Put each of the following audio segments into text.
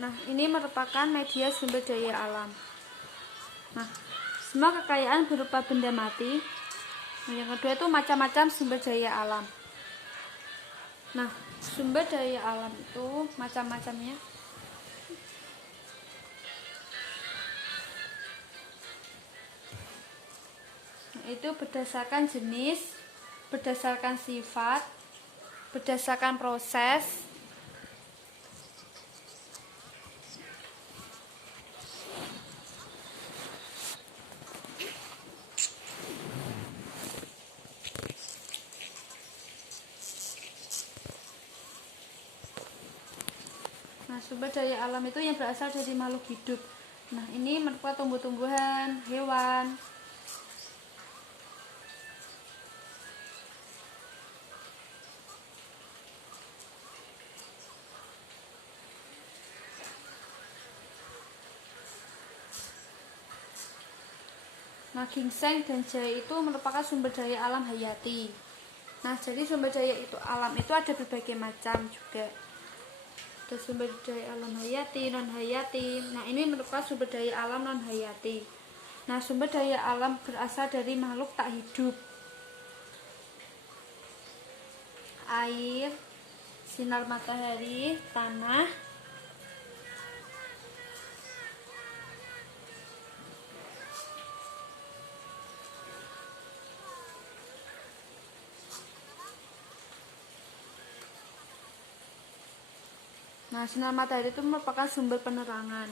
Nah, ini merupakan media sumber daya alam. Nah, semua kekayaan berupa benda mati. Nah, yang kedua itu macam-macam sumber daya alam. Nah, sumber daya alam itu macam-macamnya. Nah, itu berdasarkan jenis, berdasarkan sifat, berdasarkan proses, nah, sumber daya alam itu yang berasal dari makhluk hidup. Nah, ini merupakan tumbuh-tumbuhan, hewan. Nah, ginseng dan jahe itu merupakan sumber daya alam hayati. Nah, jadi sumber daya itu alam itu ada berbagai macam juga. Ada sumber daya alam hayati, non hayati. Nah, ini merupakan sumber daya alam non hayati. Nah, sumber daya alam berasal dari makhluk tak hidup. Air, sinar matahari, tanah, nah, sinar matahari itu merupakan sumber penerangan.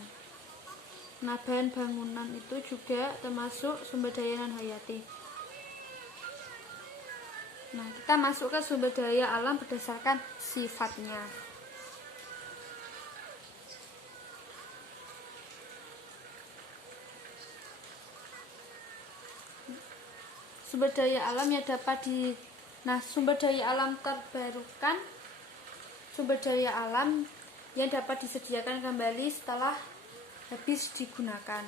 Nah, bahan bangunan itu juga termasuk sumber daya non hayati. Nah, kita masuk ke sumber daya alam berdasarkan sifatnya. Sumber daya alam yang dapat sumber daya alam terbarukan, sumber daya alam yang dapat disediakan kembali setelah habis digunakan.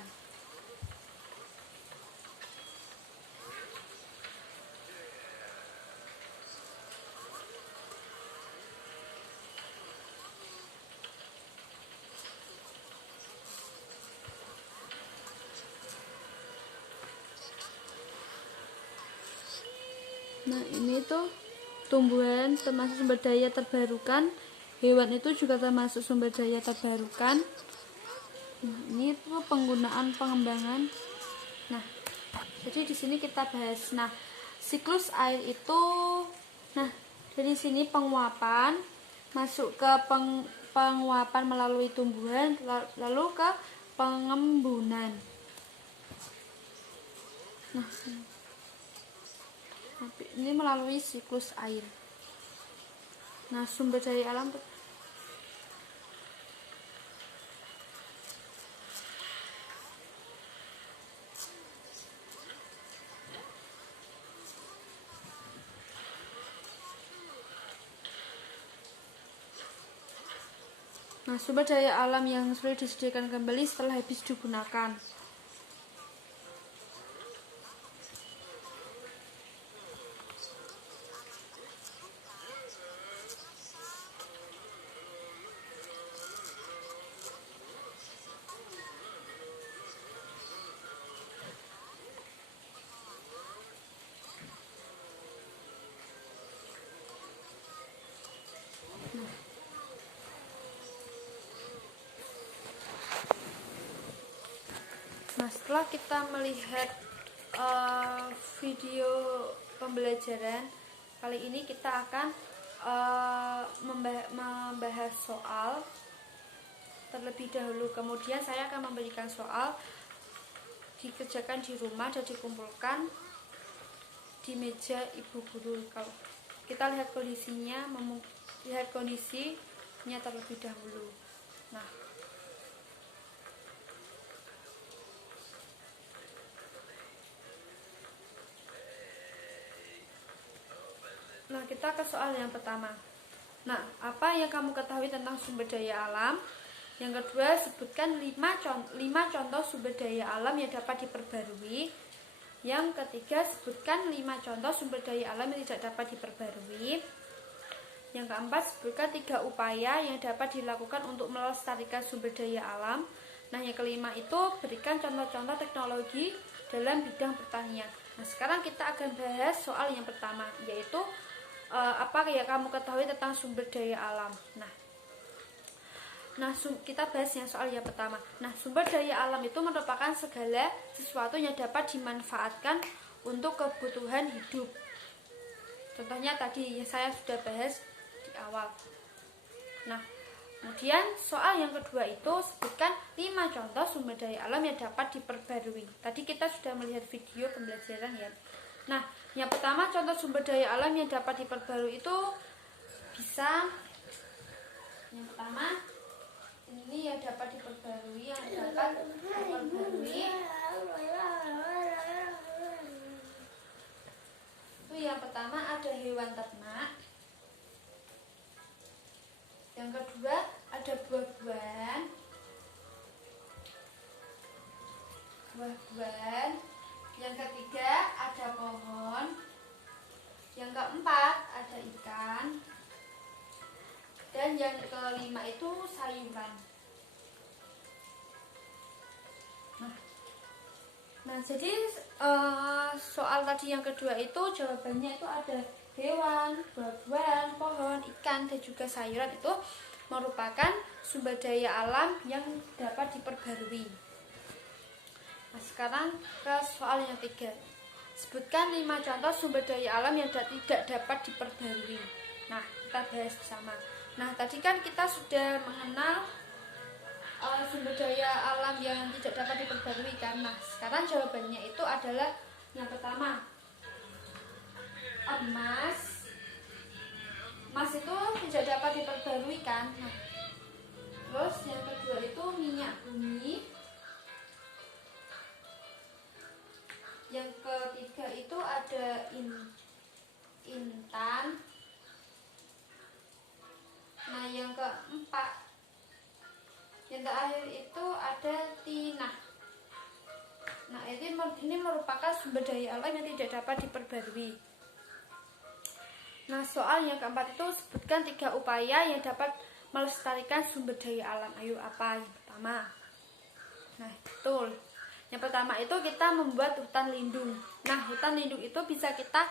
Nah, ini tuh tumbuhan termasuk sumber daya terbarukan, hewan itu juga termasuk sumber daya terbarukan. Nah, ini tuh penggunaan pengembangan. Nah, jadi di sini kita bahas. Nah, siklus air itu, nah, dari sini penguapan masuk ke penguapan melalui tumbuhan, lalu ke pengembunan. Nah, ini melalui siklus air. Nah, sumber daya alam Nah, sumber daya alam yang sudah disediakan kembali setelah habis digunakan. Nah, setelah kita melihat video pembelajaran kali ini, kita akan membahas soal terlebih dahulu. Kemudian saya akan memberikan soal dikerjakan di rumah dan dikumpulkan di meja ibu guru. Kalau kita lihat kondisinya, lihat kondisinya terlebih dahulu. Nah, kita ke soal yang pertama. Nah, apa yang kamu ketahui tentang sumber daya alam? Yang kedua, sebutkan 5 contoh sumber daya alam yang dapat diperbarui. Yang ketiga, sebutkan 5 contoh sumber daya alam yang tidak dapat diperbarui. Yang keempat, sebutkan 3 upaya yang dapat dilakukan untuk melestarikan sumber daya alam. Nah, yang kelima itu berikan contoh-contoh teknologi dalam bidang pertanian. Nah, sekarang kita akan bahas soal yang pertama, yaitu apa yang kamu ketahui tentang sumber daya alam. Nah, kita bahas yang soal yang pertama. Nah, sumber daya alam itu merupakan segala sesuatu yang dapat dimanfaatkan untuk kebutuhan hidup. Contohnya tadi yang saya sudah bahas di awal. Nah, kemudian soal yang kedua itu sebutkan 5 contoh sumber daya alam yang dapat diperbarui. Tadi kita sudah melihat video pembelajaran ya. Nah, yang pertama contoh sumber daya alam yang dapat diperbarui itu bisa, yang pertama ini yang dapat diperbarui, itu yang pertama ada hewan ternak, yang kedua ada buah-buahan, yang ketiga ada pohon, yang keempat ada ikan, dan yang kelima itu sayuran. Nah, jadi soal tadi yang kedua itu jawabannya itu ada hewan, buah-buahan, pohon, ikan, dan juga sayuran itu merupakan sumber daya alam yang dapat diperbarui. Nah, sekarang ke soal yang 3. Sebutkan 5 contoh sumber daya alam yang tidak dapat diperbarui. Nah, kita bahas bersama. Nah, tadi kan kita sudah mengenal sumber daya alam yang tidak dapat diperbarui kan. Nah, sekarang jawabannya itu adalah yang pertama, emas. Emas itu tidak dapat diperbarui kan. Nah, terus yang kedua itu minyak bumi. Yang ketiga itu ada intan. Nah, yang keempat, yang terakhir itu ada tinah. Nah, ini merupakan sumber daya alam yang tidak dapat diperbarui. Nah, soal yang keempat itu sebutkan 3 upaya yang dapat melestarikan sumber daya alam. Ayo, apa yang pertama? Nah, betul. Yang pertama itu kita membuat hutan lindung. Nah, hutan lindung itu bisa kita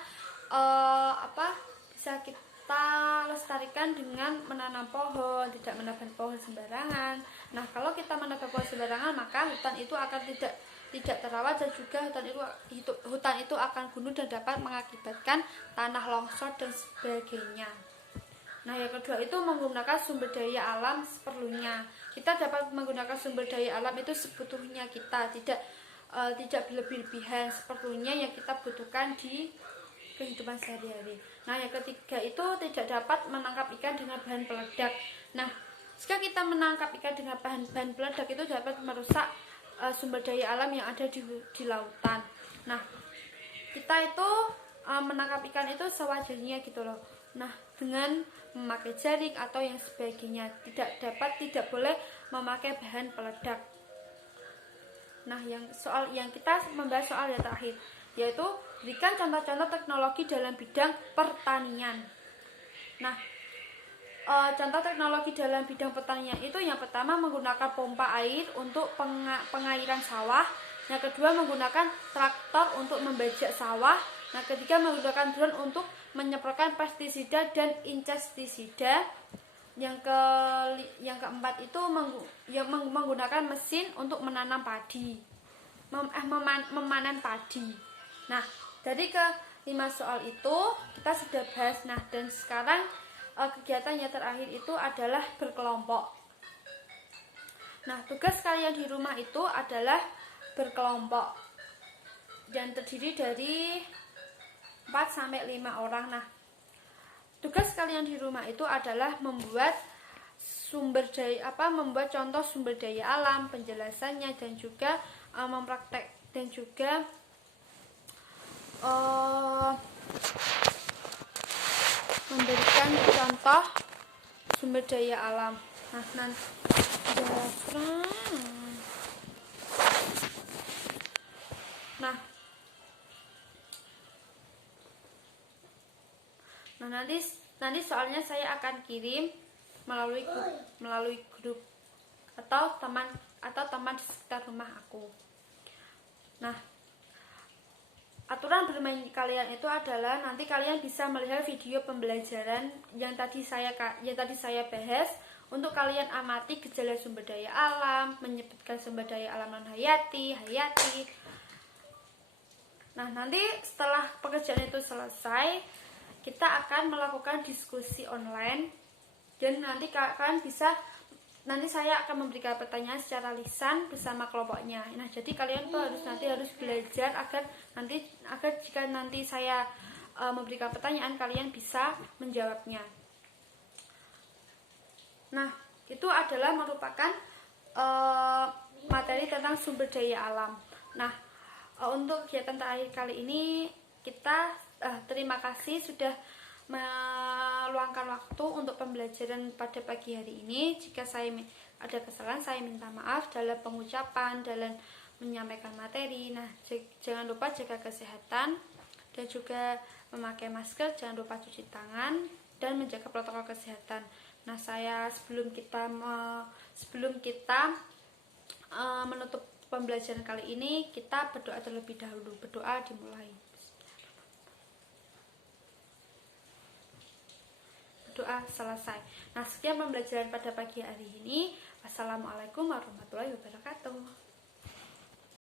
lestarikan dengan menanam pohon, tidak menebang pohon sembarangan. Nah, kalau kita menebang pohon sembarangan, maka hutan itu akan tidak terawat, dan juga hutan itu akan gundul dan dapat mengakibatkan tanah longsor dan sebagainya. Nah, yang kedua itu menggunakan sumber daya alam seperlunya. Kita dapat menggunakan sumber daya alam itu sebutuhnya kita, tidak berlebih-lebihan, seperlunya yang kita butuhkan di kehidupan sehari-hari. Nah, yang ketiga itu tidak dapat menangkap ikan dengan bahan peledak. Nah, jika kita menangkap ikan dengan bahan peledak itu dapat merusak sumber daya alam yang ada di lautan. Nah, kita itu menangkap ikan itu sewajarnya gitu loh. Nah, dengan memakai jaring atau yang sebagainya, tidak boleh memakai bahan peledak. Nah, yang kita membahas soal yang terakhir, yaitu berikan contoh-contoh teknologi dalam bidang pertanian. Nah, contoh teknologi dalam bidang pertanian itu yang pertama menggunakan pompa air untuk pengairan sawah. Yang kedua menggunakan traktor untuk membajak sawah. Nah, ketiga menggunakan drone untuk menyemprotkan pestisida dan insektisida. Yang keempat itu menggunakan mesin untuk menanam padi, memanen padi. Nah, dari ke-5 soal itu kita sudah bahas. Nah, dan sekarang kegiatan yang terakhir itu adalah berkelompok. Nah, tugas kalian di rumah itu adalah berkelompok dan terdiri dari 4-5 orang. Nah, tugas kalian di rumah itu adalah membuat membuat contoh sumber daya alam, penjelasannya, dan juga memberikan contoh sumber daya alam. Nah, nanti nanti soalnya saya akan kirim melalui grup atau teman di sekitar rumah aku. Nah, aturan bermain kalian itu adalah nanti kalian bisa melihat video pembelajaran yang tadi saya bahas. Untuk kalian amati gejala sumber daya alam, menyebutkan sumber daya alam non hayati. Nah, nanti setelah pekerjaan itu selesai, kita akan melakukan diskusi online, dan nanti saya akan memberikan pertanyaan secara lisan bersama kelompoknya. Nah, jadi kalian tuh harus belajar agar jika nanti saya memberikan pertanyaan, kalian bisa menjawabnya. Nah, itu adalah merupakan materi tentang sumber daya alam. Nah, untuk kegiatan terakhir kali ini kita terima kasih sudah meluangkan waktu untuk pembelajaran pada pagi hari ini. Jika saya ada kesalahan, saya minta maaf dalam pengucapan, dalam menyampaikan materi. Nah, jangan lupa jaga kesehatan dan juga memakai masker, jangan lupa cuci tangan dan menjaga protokol kesehatan. Nah, sebelum kita menutup pembelajaran kali ini, kita berdoa terlebih dahulu. Berdoa dimulai. Berdoa selesai. Nah, sekian pembelajaran pada pagi hari ini. Wassalamualaikum warahmatullahi wabarakatuh.